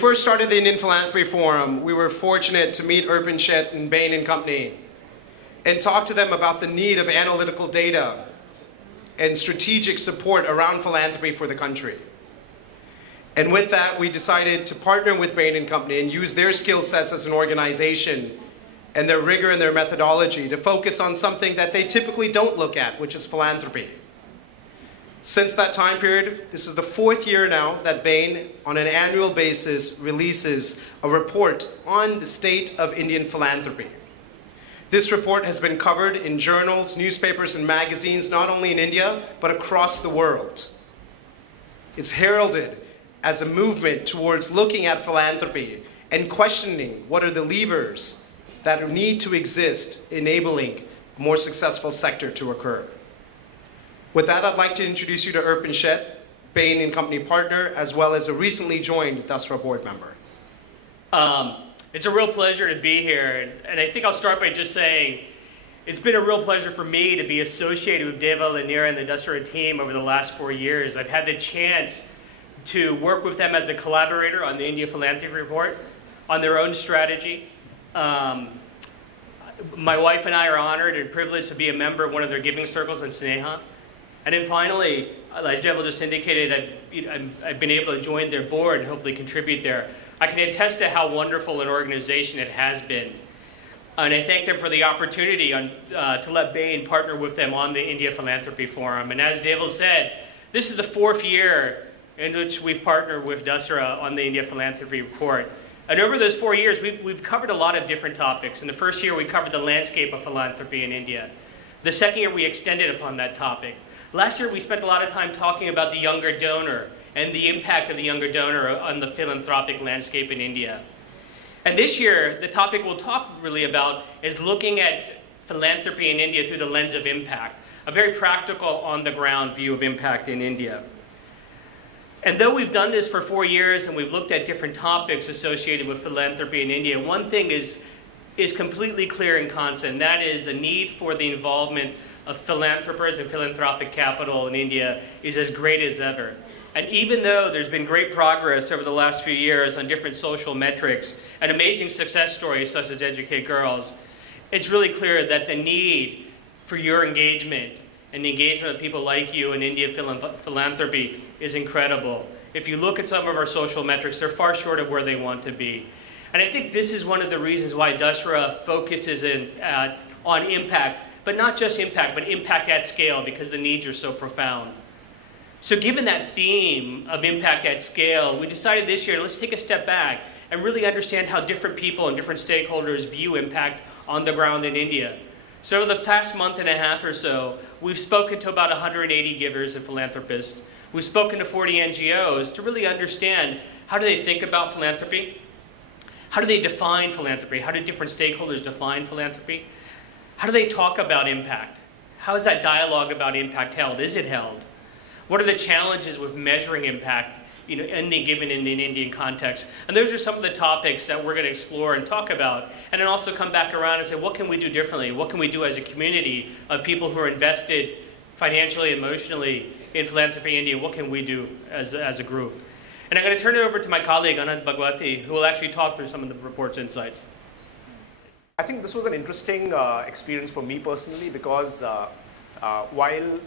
first started the Indian Philanthropy Forum, we were fortunate to meet Urban Shet and Bain and Company and talk to them about the need of analytical data and strategic support around philanthropy for the country. And with that, we decided to partner with Bain and Company and use their skill sets as an organization and their rigor and their methodology to focus on something that they typically don't look at, which is philanthropy. Since that time period, this is the 4th year now that Bain, on an annual basis, releases a report on the state of Indian philanthropy. This report has been covered in journals, newspapers, and magazines, not only in India, but across the world. It's heralded as a movement towards looking at philanthropy and questioning what are the levers that need to exist enabling a more successful sector to occur. With that, I'd like to introduce you to Urban Shet, Bain and Company partner, as well as a recently joined Dasra board member. It's a real pleasure to be here, and I think I'll start by just saying it's been a real pleasure for me to be associated with Deva, Lanier, and the Dasra team over the last 4 years. I've had the chance to work with them as a collaborator on the India Philanthropy Report, on their own strategy. My wife and I are honored and privileged to be a member of one of their giving circles in Sneha. And then finally, as Deval just indicated, I've been able to join their board and hopefully contribute there. I can attest to how wonderful an organization it has been. And I thank them for the opportunity to let Bain partner with them on the India Philanthropy Forum. And as Deval said, this is the 4th year in which we've partnered with Dasra on the India Philanthropy Report. And over those 4 years, we've covered a lot of different topics. In the first year, we covered the landscape of philanthropy in India. The second year, we extended upon that topic. Last year, we spent a lot of time talking about the younger donor and the impact of the younger donor on the philanthropic landscape in India. And this year, the topic we'll talk really about is looking at philanthropy in India through the lens of impact, a very practical, on-the-ground view of impact in India. And though we've done this for 4 years and we've looked at different topics associated with philanthropy in India, one thing is completely clear and constant, and that is the need for the involvement of philanthropists and philanthropic capital in India is as great as ever. And even though there's been great progress over the last few years on different social metrics and amazing success stories such as Educate Girls, it's really clear that the need for your engagement and the engagement of people like you in India philanthropy is incredible. If you look at some of our social metrics, they're far short of where they want to be. And I think this is one of the reasons why Dasra focuses on impact, but not just impact, but impact at scale, because the needs are so profound. So given that theme of impact at scale, we decided this year, let's take a step back and really understand how different people and different stakeholders view impact on the ground in India. So over the past month and a half or so, we've spoken to about 180 givers and philanthropists. We've spoken to 40 NGOs to really understand how do they think about philanthropy? How do they define philanthropy? How do different stakeholders define philanthropy? How do they talk about impact? How is that dialogue about impact held? Is it held? What are the challenges with measuring impact, in the Indian context? And those are some of the topics that we're going to explore and talk about, and then also come back around and say, what can we do differently? What can we do as a community of people who are invested financially, emotionally in philanthropy in India? What can we do as a group? And I'm going to turn it over to my colleague, Anand Bhagwati, who will actually talk through some of the report's insights. I think this was an interesting experience for me personally, because while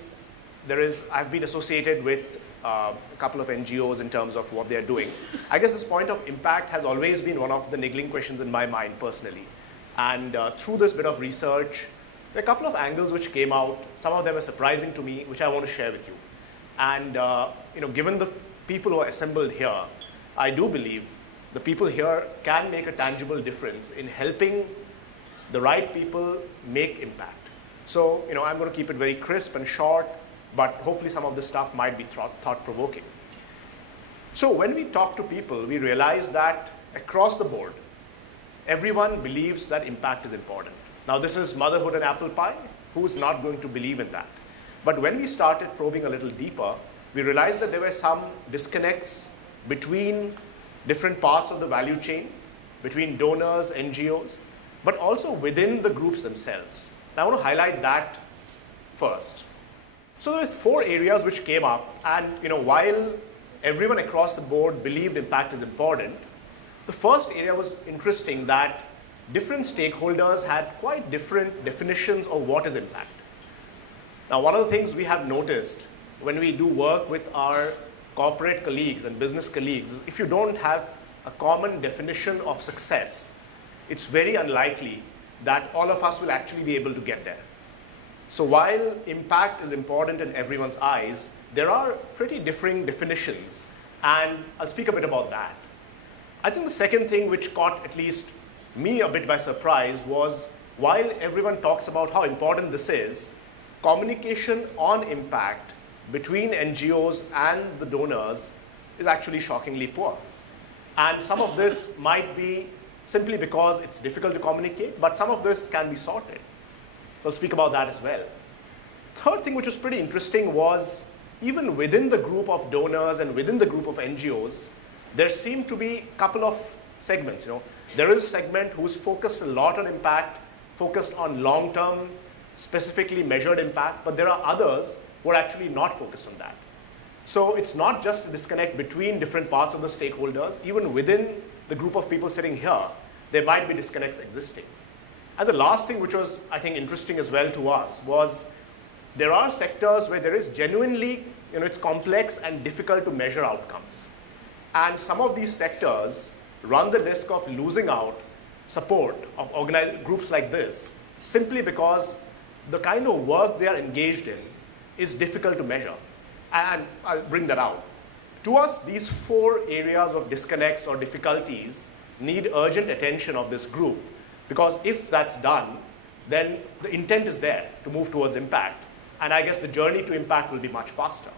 I've been associated with a couple of NGOs in terms of what they're doing, I guess this point of impact has always been one of the niggling questions in my mind personally. And through this bit of research, there are a couple of angles which came out. Some of them are surprising to me, which I want to share with you. And given the people who are assembled here, I do believe the people here can make a tangible difference in helping the right people make impact. So, I'm going to keep it very crisp and short, but hopefully some of this stuff might be thought-provoking. So when we talk to people, we realize that across the board, everyone believes that impact is important. Now this is motherhood and apple pie. Who's not going to believe in that? But when we started probing a little deeper, we realized that there were some disconnects between different parts of the value chain, between donors, NGOs, but also within the groups themselves. Now I want to highlight that first. So there were 4 areas which came up, and while everyone across the board believed impact is important, The first area was interesting that different stakeholders had quite different definitions of what is impact. Now, one of the things we have noticed when we do work with our corporate colleagues and business colleagues is if you don't have a common definition of success, it's very unlikely that all of us will actually be able to get there. So while impact is important in everyone's eyes, there are pretty differing definitions, and I'll speak a bit about that. I think the second thing which caught at least me a bit by surprise was while everyone talks about how important this is, communication on impact between NGOs and the donors is actually shockingly poor. And some of this might be simply because it's difficult to communicate, but some of this can be sorted. So I'll speak about that as well. Third thing which was pretty interesting was even within the group of donors and within the group of NGOs, there seemed to be a couple of segments. There is a segment who's focused a lot on impact, focused on long-term, specifically measured impact, but there are others who are actually not focused on that. So it's not just a disconnect between different parts of the stakeholders. Even within the group of people sitting here, there might be disconnects existing. And the last thing which was, I think, interesting as well to us was there are sectors where there is genuinely, it's complex and difficult to measure outcomes. And some of these sectors run the risk of losing out support of organized groups like this simply because the kind of work they are engaged in is difficult to measure. And I'll bring that out. To us, these 4 areas of disconnects or difficulties need urgent attention of this group, because if that's done, then the intent is there to move towards impact. And I guess the journey to impact will be much faster.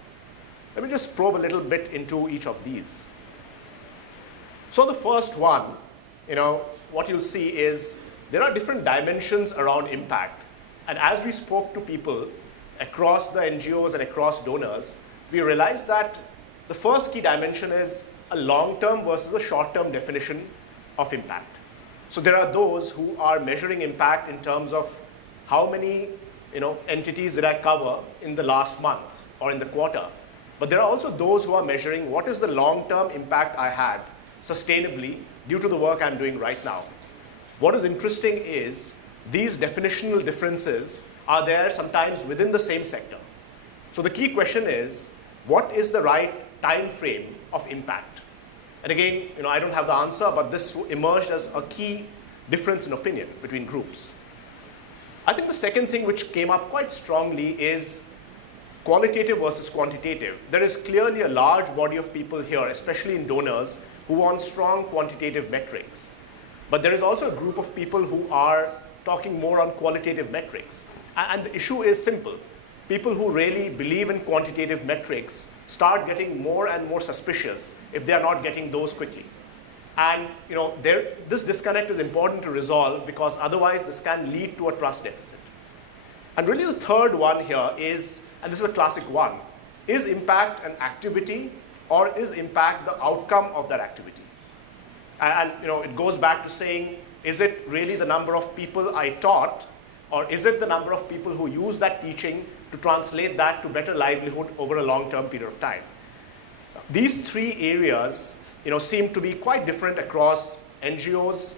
Let me just probe a little bit into each of these. So the first one, what you'll see is there are different dimensions around impact. And as we spoke to people across the NGOs and across donors, we realized that the first key dimension is a long-term versus a short-term definition of impact. So there are those who are measuring impact in terms of how many entities did I cover in the last month or in the quarter. But there are also those who are measuring what is the long-term impact I had sustainably due to the work I'm doing right now. What is interesting is these definitional differences are there sometimes within the same sector. So the key question is, what is the right time frame of impact? And again, I don't have the answer, but this emerged as a key difference in opinion between groups. I think the second thing which came up quite strongly is qualitative versus quantitative. There is clearly a large body of people here, especially in donors, who want strong quantitative metrics. But there is also a group of people who are talking more on qualitative metrics. And the issue is simple. People who really believe in quantitative metrics start getting more and more suspicious if they are not getting those quickly. And this disconnect is important to resolve because otherwise this can lead to a trust deficit. And really the third one here is, and this is a classic one, is impact an activity or is impact the outcome of that activity? And it goes back to saying, is it really the number of people I taught, or is it the number of people who use that teaching to translate that to better livelihood over a long-term period of time? These 3 areas seem to be quite different across NGOs,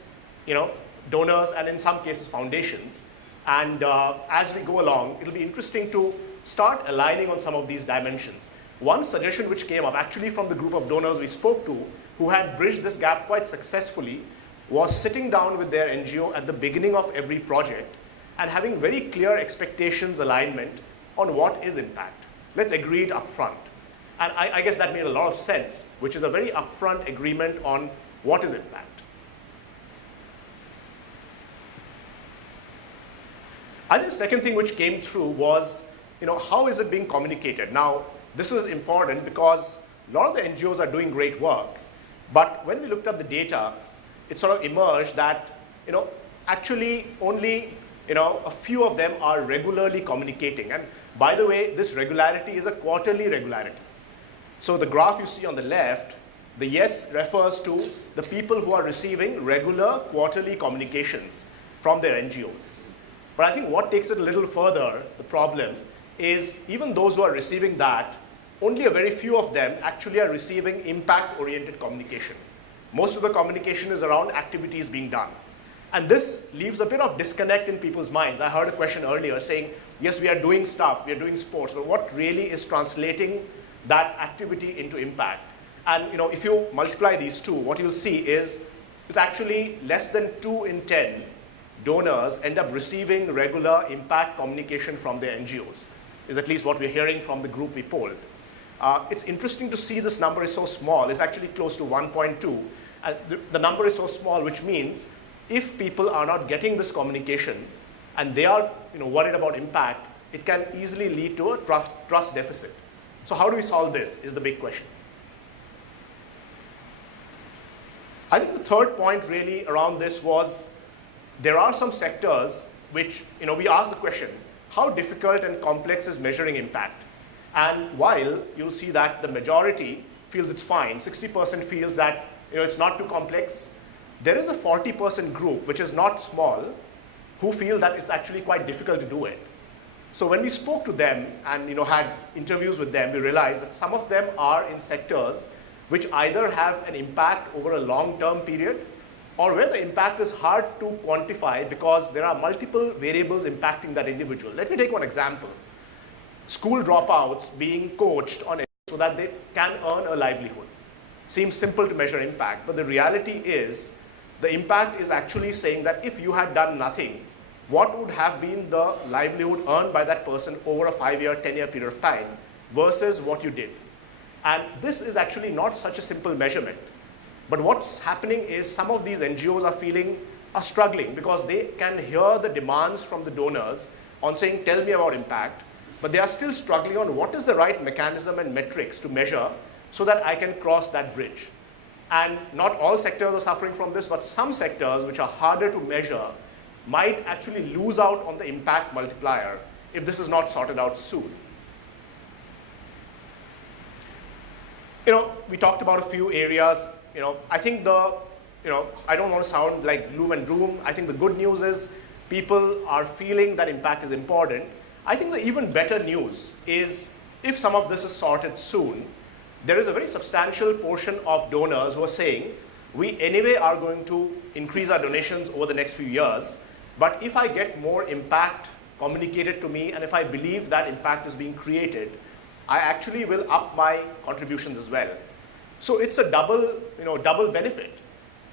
donors, and in some cases foundations. And as we go along, it'll be interesting to start aligning on some of these dimensions. One suggestion which came up actually from the group of donors we spoke to who had bridged this gap quite successfully was sitting down with their NGO at the beginning of every project and having very clear expectations alignment on what is impact. Let's agree it up front. And I guess that made a lot of sense, which is a very upfront agreement on what is impact. I think the second thing which came through was, how is it being communicated? Now, this is important because a lot of the NGOs are doing great work, but when we looked at the data, it sort of emerged that, actually only, a few of them are regularly communicating. And by the way, this regularity is a quarterly regularity. So the graph you see on the left, the yes refers to the people who are receiving regular quarterly communications from their NGOs. But I think what takes it a little further, the problem, is even those who are receiving that, only a very few of them actually are receiving impact-oriented communication. Most of the communication is around activities being done. And this leaves a bit of disconnect in people's minds. I heard a question earlier saying, yes, we are doing stuff, we are doing sports, but what really is translating that activity into impact? And if you multiply these two, what you'll see is it's actually less than 2 in 10 donors end up receiving regular impact communication from their NGOs, is at least what we're hearing from the group we polled. It's interesting to see this number is so small. It's actually close to 1.2. And the number is so small, which means if people are not getting this communication and they are worried about impact, it can easily lead to a trust deficit. So how do we solve this is the big question. I think the third point really around this was there are some sectors which, we asked the question, how difficult and complex is measuring impact? And while you'll see that the majority feels it's fine, 60% feels that it's not too complex, there is a 40% group, which is not small, who feel that it's actually quite difficult to do it. So when we spoke to them and had interviews with them, we realized that some of them are in sectors which either have an impact over a long-term period or where the impact is hard to quantify because there are multiple variables impacting that individual. Let me take one example. School dropouts being coached on it so that they can earn a livelihood. Seems simple to measure impact, but the reality is the impact is actually saying that if you had done nothing, what would have been the livelihood earned by that person over a 5-year, 10-year period of time versus what you did. And this is actually not such a simple measurement. But what's happening is some of these NGOs are struggling because they can hear the demands from the donors on saying, tell me about impact, but they are still struggling on what is the right mechanism and metrics to measure so that I can cross that bridge. And not all sectors are suffering from this, but some sectors which are harder to measure might actually lose out on the impact multiplier if this is not sorted out soon. We talked about a few areas. I think I don't want to sound like gloom and doom. I think the good news is people are feeling that impact is important. I think the even better news is if some of this is sorted soon, there is a very substantial portion of donors who are saying, we anyway are going to increase our donations over the next few years, but if I get more impact communicated to me and if I believe that impact is being created, I actually will up my contributions as well. So it's a double benefit.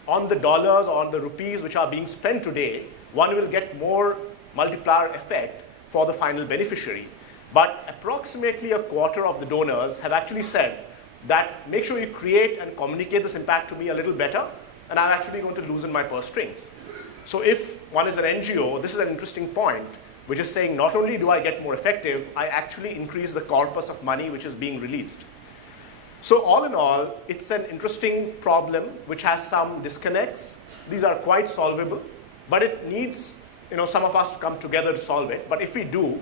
On the dollars, on the rupees which are being spent today, one will get more multiplier effect for the final beneficiary. But approximately a quarter of the donors have actually said that make sure you create and communicate this impact to me a little better, and I'm actually going to loosen my purse strings. So if one is an NGO, this is an interesting point, which is saying not only do I get more effective, I actually increase the corpus of money which is being released. So all in all, it's an interesting problem which has some disconnects. These are quite solvable, but it needs some of us to come together to solve it. But if we do,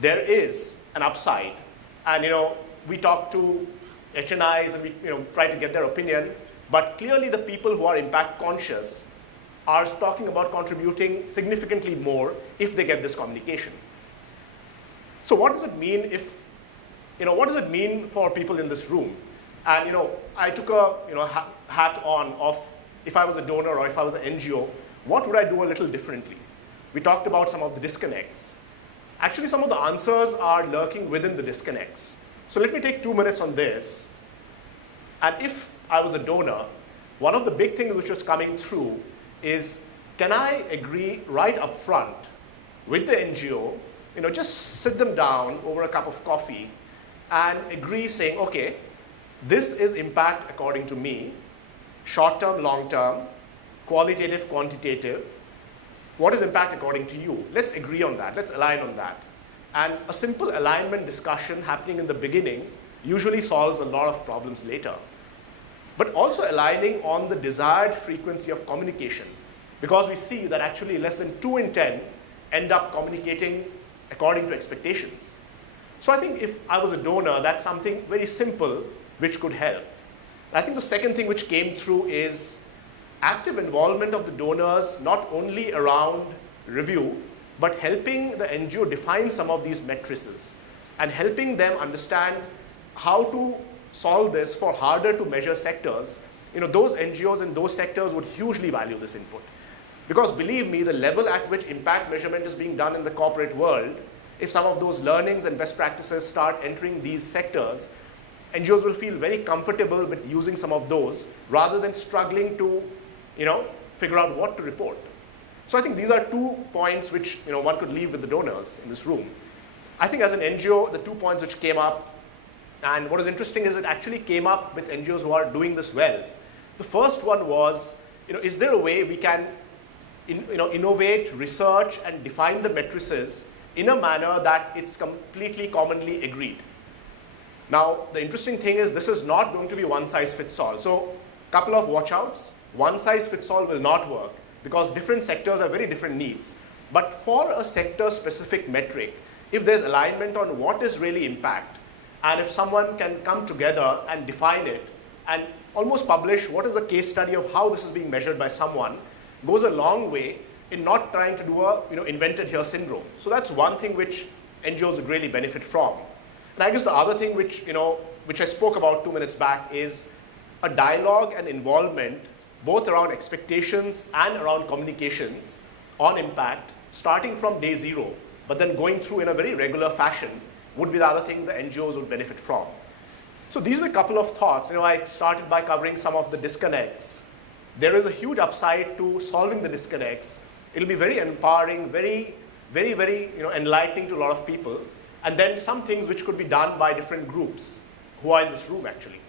there is an upside. And we talk to HNIs and we try to get their opinion, but clearly the people who are impact conscious are talking about contributing significantly more if they get this communication. So what does it mean what does it mean for people in this room? And I took a hat on of if I was a donor or if I was an NGO, what would I do a little differently? We talked about some of the disconnects. Actually, some of the answers are lurking within the disconnects. So let me take 2 minutes on this. And if I was a donor, one of the big things which was coming through is, can I agree right up front with the NGO, just sit them down over a cup of coffee and agree saying, okay, this is impact according to me, short-term, long-term, qualitative, quantitative. What is impact according to you? Let's agree on that. Let's align on that. And a simple alignment discussion happening in the beginning usually solves a lot of problems later. But also aligning on the desired frequency of communication, because we see that actually less than 2 in 10 end up communicating according to expectations. So I think if I was a donor, that's something very simple which could help. And I think the second thing which came through is active involvement of the donors, not only around review, but helping the NGO define some of these matrices and helping them understand how to solve this for harder to measure sectors those NGOs in those sectors would hugely value this input. Because believe me, the level at which impact measurement is being done in the corporate world, if some of those learnings and best practices start entering these sectors, NGOs will feel very comfortable with using some of those rather than struggling to figure out what to report. So I think these are 2 points which one could leave with the donors in this room. I think as an NGO, the 2 points which came up, and what is interesting is it actually came up with NGOs who are doing this well. The first one was, is there a way we can innovate, research, and define the matrices in a manner that it's completely commonly agreed? Now, the interesting thing is this is not going to be one size fits all. So a couple of watch outs. One size fits all will not work because different sectors have very different needs. But for a sector specific metric, if there's alignment on what is really impact, and if someone can come together and define it and almost publish what is the case study of how this is being measured by someone, goes a long way in not trying to do a invented here syndrome. So that's one thing which NGOs would really benefit from. And I guess the other thing which I spoke about 2 minutes back is a dialogue and involvement both around expectations and around communications on impact, starting from day 0, but then going through in a very regular fashion would be the other thing the NGOs would benefit from. So these were a couple of thoughts. I started by covering some of the disconnects. There is a huge upside to solving the disconnects. It'll be very empowering, very, very, very enlightening to a lot of people. And then some things which could be done by different groups who are in this room actually.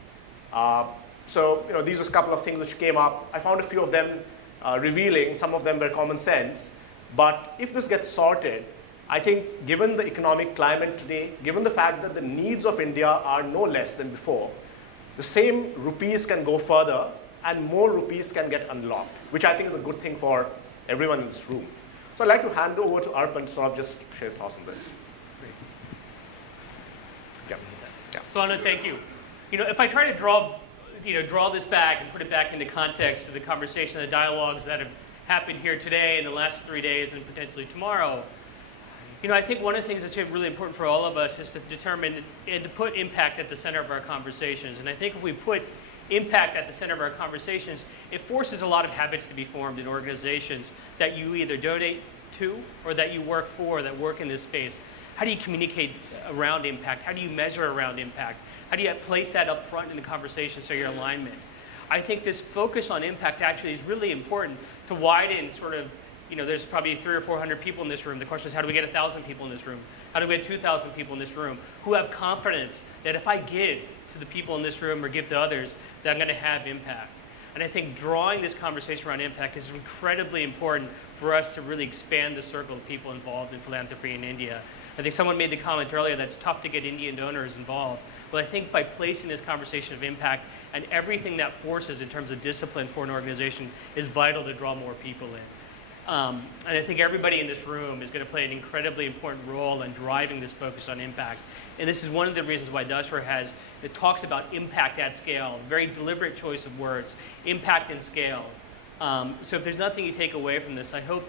So these are a couple of things which came up. I found a few of them revealing, some of them were common sense. But if this gets sorted, I think given the economic climate today, given the fact that the needs of India are no less than before, the same rupees can go further and more rupees can get unlocked, which I think is a good thing for everyone in this room. So I'd like to hand over to Arpan to sort of just share his thoughts on this. Yeah. So Anand, thank you. If I try to draw this back and put it back into context of the conversation, the dialogues that have happened here today in the last 3 days and potentially tomorrow, I think one of the things that's really important for all of us is to determine and to put impact at the center of our conversations. And I think if we put impact at the center of our conversations, it forces a lot of habits to be formed in organizations that you either donate to or that you work for, that work in this space. How do you communicate around impact? How do you measure around impact? How do you place that up front in the conversation so your alignment? I think this focus on impact actually is really important to widen sort of, there's probably 300 or 400 people in this room. The question is, how do we get 1,000 people in this room? How do we get 2,000 people in this room who have confidence that if I give to the people in this room or give to others, that I'm going to have impact? And I think drawing this conversation around impact is incredibly important for us to really expand the circle of people involved in philanthropy in India. I think someone made the comment earlier that it's tough to get Indian donors involved. Well, I think by placing this conversation of impact and everything that forces in terms of discipline for an organization is vital to draw more people in. And I think everybody in this room is going to play an incredibly important role in driving this focus on impact. And this is one of the reasons why Dashra it talks about impact at scale, very deliberate choice of words, impact and scale. So if there's nothing you take away from this, I hope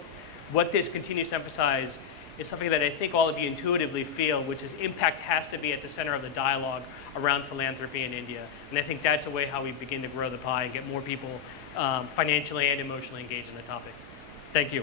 what this continues to emphasize is something that I think all of you intuitively feel, which is impact has to be at the center of the dialogue around philanthropy in India. And I think that's a way how we begin to grow the pie and get more people financially and emotionally engaged in the topic. Thank you.